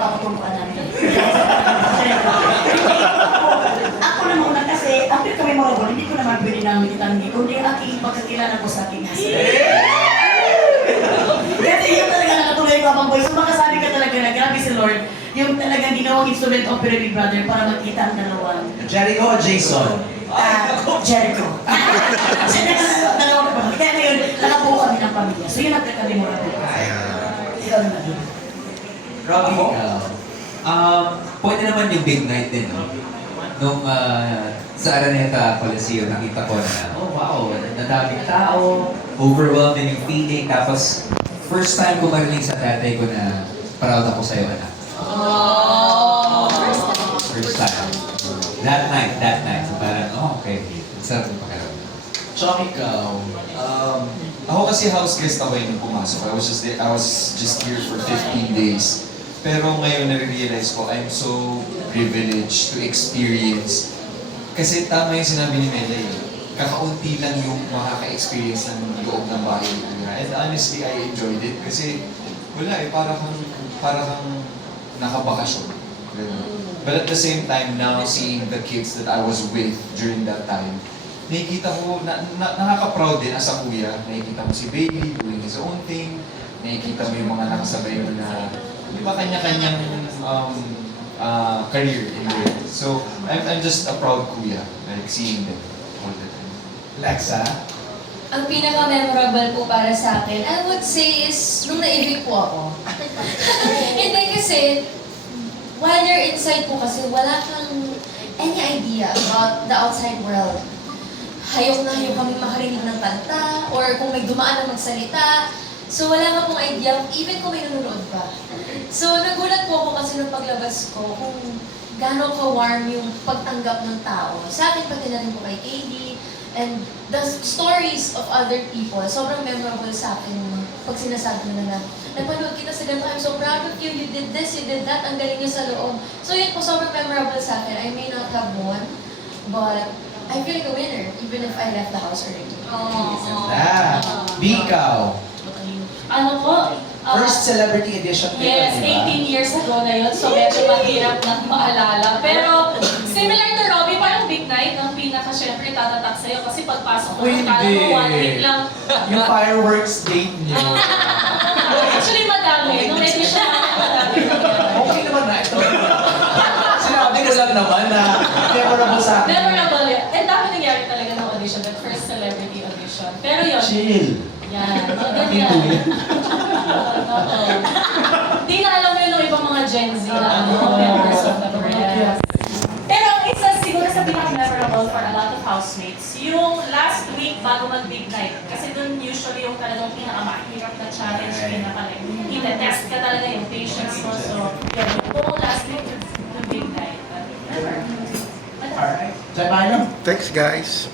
Papatumpuan namin. ako na muna kasi, after kami mga hindi ko naman pwede namin itanggi, kundi ang aking pagkakilala ko sa aking husband. Kasi yung talaga nakatuloy ko abang boy. So makasabi ka talaga na grabe si Lord, yung talagang ginawang instrument of Big Brother para magkita ang dalawang Jericho o Jason? Ah, Jericho. Kasi naka- dalawa na ba? Kaya ngayon, nakabuo kami ng pamilya. So yun ang kakalimutan ko. Ikaw naman din. Robbie, ikaw. Um, pwede naman yung big night din, no? Nung ah, sa Araneta Coliseum, nakita ko na, oh wow, nadaming tao, overwhelming yung feeling, tapos first time ko marinig sa tatay ko na proud ako sa'yo, anak. First time. That night, that night. So parang, oh, okay, ang sarap yung pakiramdam. Tsaka ikaw, um, ako kasi house guest ako yung pumasok. I was just there, I was just here for 15 days. Pero ngayon nare-realize ko, I'm so privileged to experience. Kasi tama yung sinabi ni Melay, kakaunti lang yung makaka-experience ng loob ng bahay nila. And honestly, I enjoyed it kasi wala eh, para kang, para kang nakabakasyon. But at the same time, now seeing the kids that I was with during that time, nakikita ko, na, na, nakaka-proud din as a kuya. Nakikita mo si baby doing his own thing. Nakikita mo yung mga nakasabay mo na, di ba kanya-kanyang um, uh, career in there. So, I'm, I'm just a proud kuya, like seeing them all the time. Lexa? Ang pinaka-memorable po para sa akin, I would say is nung na-evict po ako. Hindi kasi, while you're inside po kasi, wala kang any idea about the outside world. Hayok na hayok kami makarinig ng kanta, or kung may dumaan na magsalita. So wala ka pong idea, even kung may nanonood pa. So nagulat po ako kasi nung paglabas ko, kung gaano ka-warm yung pagtanggap ng tao. Sa akin, pati na rin po kay KD, and the stories of other people, sobrang memorable sa akin pag sinasabi nila na, napanood kita sa ganito, I'm so proud of you, you did this, you did that, ang galing niyo sa loob. So yun po, sobrang memorable sa akin. I may not have won, but I feel like a winner, even if I left the house early. Ganda. B, ikaw? Ano po? ah, First celebrity edition ko Yes, di ba? 18 years ago na yun, so medyo mahirap na maalala. Pero similar to Robbie, parang big night, ang pinaka syempre tatatak sa'yo kasi pagpasok mo, Uy, kala mo hindi. one week lang. Yung fireworks date niyo. Actually, madami. Nung medyo siya madami. Okay naman na ito. Sinabi ko lang naman na memorable sa akin. Memorable yun. And dami nangyari talaga ng audition, that first celebrity audition. Pero yun, Chill. Yan, mga ganyan. Oo. Di na alam yun ng ibang mga Gen Z na ano, members of the press. Pero ang isa siguro sa pinaka-memorable for a lot of housemates, yung last week bago mag-big night. Kasi dun usually yung talagang pinakamahirap na challenge, pinaka like, ite-test ka talaga yung patience mo. So, yun, yung last week, yung big night. Never. Alright. Thanks, guys.